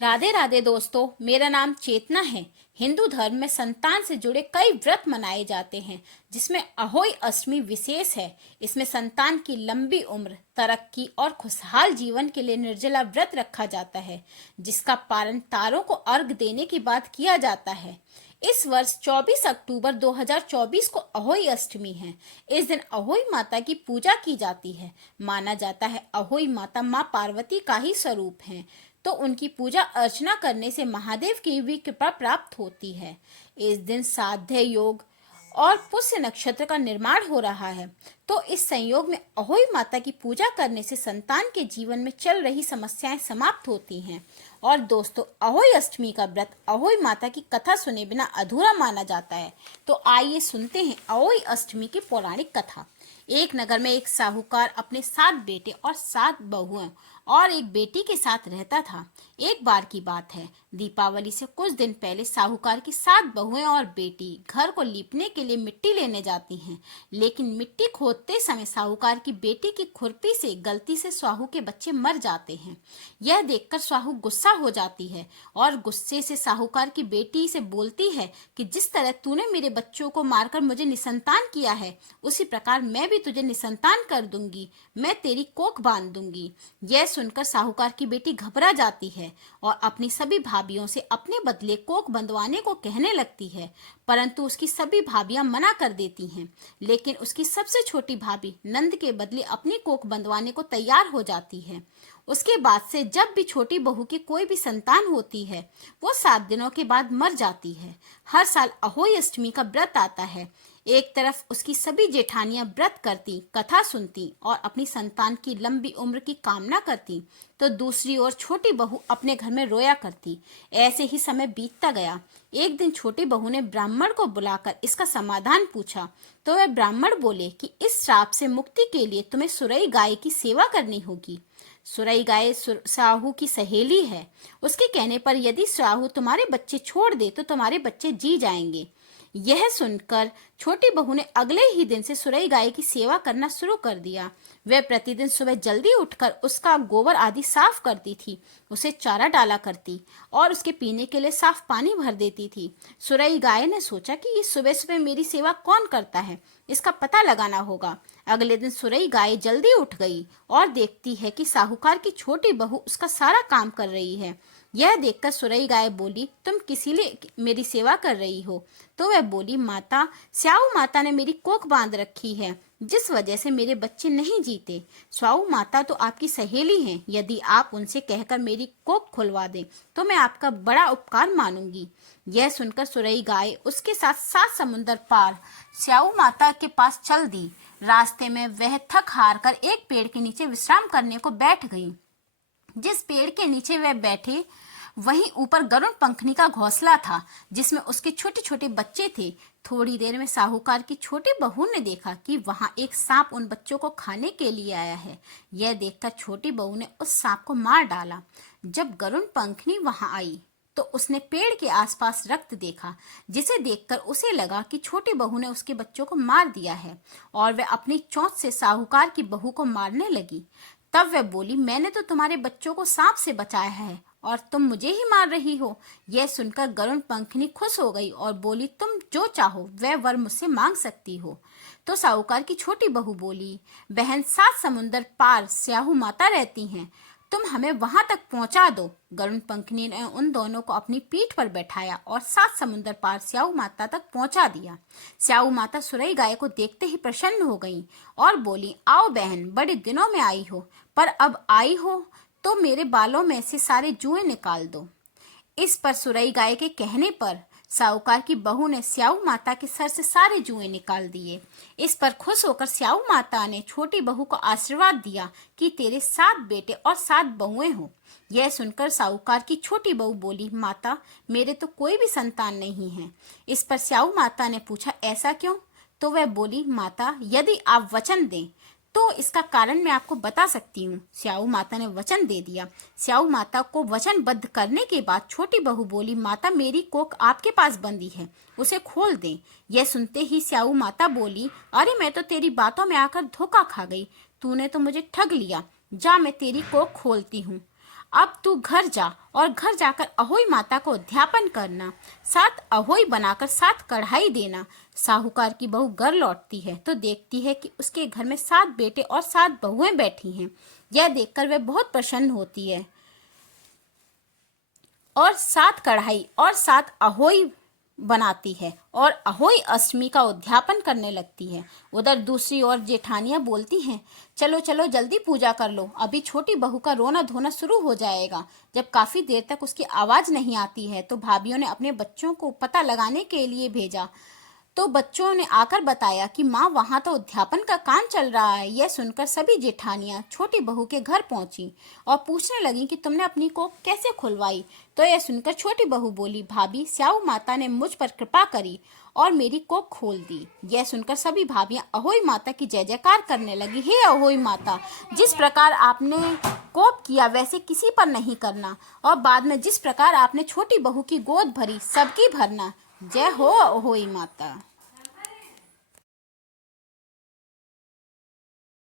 राधे राधे दोस्तों, मेरा नाम चेतना है। हिंदू धर्म में संतान से जुड़े कई व्रत मनाए जाते हैं, जिसमें अहोई अष्टमी विशेष है। इसमें संतान की लंबी उम्र, तरक्की और खुशहाल जीवन के लिए निर्जला व्रत रखा जाता है, जिसका पारण तारों को अर्घ देने के बाद किया जाता है। इस वर्ष 24 अक्टूबर 2024 को अहोई अष्टमी है। इस दिन अहोई माता की पूजा की जाती है। माना जाता है अहोई माता माँ पार्वती का ही स्वरूप है, तो उनकी पूजा अर्चना करने से महादेव की भी कृपा प्राप्त होती है। इस दिन साध्य योग और पुष्य नक्षत्र का निर्माण हो रहा है, तो इस संयोग में अहोई माता की पूजा करने से संतान के जीवन में चल रही समस्याएं समाप्त होती हैं। और दोस्तों, अहोई अष्टमी का व्रत अहोई माता की कथा सुने बिना अधूरा माना जाता है। तो आइए सुनते हैं अहोई अष्टमी की पौराणिक कथा। एक नगर में एक साहूकार अपने 7 बेटे और 7 बहुएं और एक बेटी के साथ रहता था। एक बार की बात है, दीपावली से कुछ दिन पहले साहूकार की 7 बहुएं और बेटी घर को लीपने के लिए मिट्टी लेने जाती हैं, लेकिन मिट्टी खोदते समय साहूकार की बेटी की खुरपी से गलती से स्वाहू के बच्चे मर जाते हैं। यह देखकर स्वाहू गुस्सा हो जाती है और गुस्से से साहूकार की बेटी से बोलती है कि जिस तरह तूने मेरे बच्चों को मारकर मुझे निसंतान किया है, उसी प्रकार मैं भी तुझे निसंतान कर दूंगी, मैं तेरी कोख बांध दूंगी। यह सुनकर साहूकार की बेटी घबरा जाती है और अपनी सभी भाभियों से अपने बदले कोख बंधवाने को कहने लगती है, परंतु उसकी सभी भाभियां मना कर देती हैं। लेकिन उसकी सबसे छोटी भाभी नंद के बदले अपनी कोख बंधवाने को तैयार हो जाती है। उसके बाद से जब भी छोटी बहू की कोई भी संतान होती है, वो 7 दिनों के बाद मर जाती है। हर साल अहोई अष्टमी का व्रत आता है। एक तरफ उसकी सभी जेठानियां व्रत करती, कथा सुनती और अपनी संतान की लंबी उम्र की कामना करती, तो दूसरी ओर छोटी बहू अपने घर में रोया करती। ऐसे ही समय बीतता गया। एक दिन छोटी बहू ने ब्राह्मण को बुलाकर इसका समाधान पूछा, तो वह ब्राह्मण बोले कि इस श्राप से मुक्ति के लिए तुम्हें सुरई गाय की सेवा करनी होगी। सुरई गाय साहू की सहेली है। उसके कहने पर यदि साहू तुम्हारे बच्चे छोड़ दे तो तुम्हारे बच्चे जी जाएंगे। यह सुनकर छोटी बहू ने अगले ही दिन से सुरई गाय की सेवा करना शुरू कर दिया। वह प्रतिदिन सुबह जल्दी उठकर उसका गोबर आदि साफ करती थी, उसे चारा डाला करती और उसके पीने के लिए साफ पानी भर देती थी। सुरई गाय ने सोचा कि ये सुबह सुबह मेरी सेवा कौन करता है, इसका पता लगाना होगा। अगले दिन सुरई गाय जल्दी उठ गई और देखती है कि साहूकार की छोटी बहू उसका सारा काम कर रही है। यह देखकर सुरई गाय बोली, तुम किसी लिए मेरी सेवा कर रही हो? तो वह बोली, माता, स्याऊ माता ने मेरी कोख बांध रखी है, जिस वजह से मेरे बच्चे नहीं जीते। स्याऊ माता तो आपकी सहेली हैं, यदि आप उनसे कहकर मेरी कोख खुलवा दें तो मैं आपका बड़ा उपकार मानूंगी। यह सुनकर सुरई गाय उसके साथ 7 समुंदर पार स्याऊ माता के पास चल दी। रास्ते में वह थक हार कर एक पेड़ के नीचे विश्राम करने को बैठ गई। जिस पेड़ के नीचे वह बैठे, वहीं ऊपर गरुड़ पंखनी का घोंसला था, जिसमें उसके छोटे छोटे बच्चे थे। थोड़ी देर में साहूकार की छोटी बहू ने देखा कि वहां एक सांप उन बच्चों को खाने के लिए आया है। यह देखकर छोटी बहू ने उस सांप को मार डाला। जब गरुड़ पंखनी वहां आई तो उसने पेड़ के आसपास रक्त देखा, जिसे देखकर उसे लगा कि छोटी बहू ने उसके बच्चों को मार दिया है और वह अपनी चोंच से साहूकार की बहू को मारने लगी। तब वह बोली, मैंने तो तुम्हारे बच्चों को सांप से बचाया है और तुम मुझे ही मार रही हो। यह सुनकर गरुड़ पंखनी खुश हो गई और बोली, तुम जो चाहो वह वर मुझसे मांग सकती हो। तो साहूकार की छोटी बहू बोली, बहन, 7 समुंदर पार स्याहू माता रहती हैं, तुम हमें वहां तक पहुंचा दो। गरुड़ पंखनी ने उन दोनों को अपनी पीठ पर बैठाया और 7 समुंदर पार स्याऊ माता तक पहुंचा दिया। स्याऊ माता सुरई गाय को देखते ही प्रसन्न हो गई और बोली, आओ बहन, बड़े दिनों में आई हो, पर अब आई हो तो मेरे बालों में से सारे जुएं निकाल दो। इस पर सुरई गाय के कहने पर साहूकार की बहू ने स्याऊ माता के सर से सारे जुएं निकाल दिए। इस पर खुश होकर स्याऊ माता ने छोटी बहू को आशीर्वाद दिया कि तेरे 7 बेटे और 7 बहुएं हो। यह सुनकर साहूकार की छोटी बहू बोली, माता, मेरे तो कोई भी संतान नहीं है। इस पर स्याऊ माता ने पूछा, ऐसा क्यों? तो वह बोली, माता, यदि आप वचन दें तो इसका कारण मैं आपको बता सकती हूँ। स्याऊ माता ने वचन दे दिया। स्याऊ माता को वचनबद्ध करने के बाद छोटी बहू बोली, माता, मेरी कोख आपके पास बंदी है, उसे खोल दें। यह सुनते ही स्याऊ माता बोली, अरे मैं तो तेरी बातों में आकर धोखा खा गई, तूने तो मुझे ठग लिया, जा मैं तेरी कोख खोलती हूँ। अब तू घर जा और घर जाकर अहोई माता को अध्यापन करना। 7 अहोई बनाकर 7 कढ़ाई देना। साहूकार की बहू घर लौटती है तो देखती है कि उसके घर में 7 बेटे और 7 बहुएं बैठी हैं। यह देखकर वह बहुत प्रसन्न होती है और 7 कढ़ाई और 7 अहोई बनाती है और अहोई अष्टमी का उद्यापन करने लगती है। उधर दूसरी ओर जेठानियां बोलती हैं, चलो चलो जल्दी पूजा कर लो, अभी छोटी बहू का रोना धोना शुरू हो जाएगा। जब काफी देर तक उसकी आवाज नहीं आती है तो भाभियों ने अपने बच्चों को पता लगाने के लिए भेजा। तो बच्चों ने आकर बताया कि माँ वहां तो उद्यापन का काम चल रहा है। यह सुनकर सभी जेठानियां छोटी बहू के घर पहुंची और पूछने लगी कि तुमने अपनी कोख कैसे खुलवाई। तो यह सुनकर छोटी बहू बोली, भाभी स्याऊ माता ने मुझ पर कृपा करी और मेरी कोख खोल दी। यह सुनकर सभी भाभियां अहोई माता की जय जयकार करने लगी। हे अहोई माता, जिस प्रकार आपने कोप किया वैसे किसी पर नहीं करना और बाद में जिस प्रकार आपने छोटी बहू की गोद भरी सबकी भरना। जय हो अहोई माता।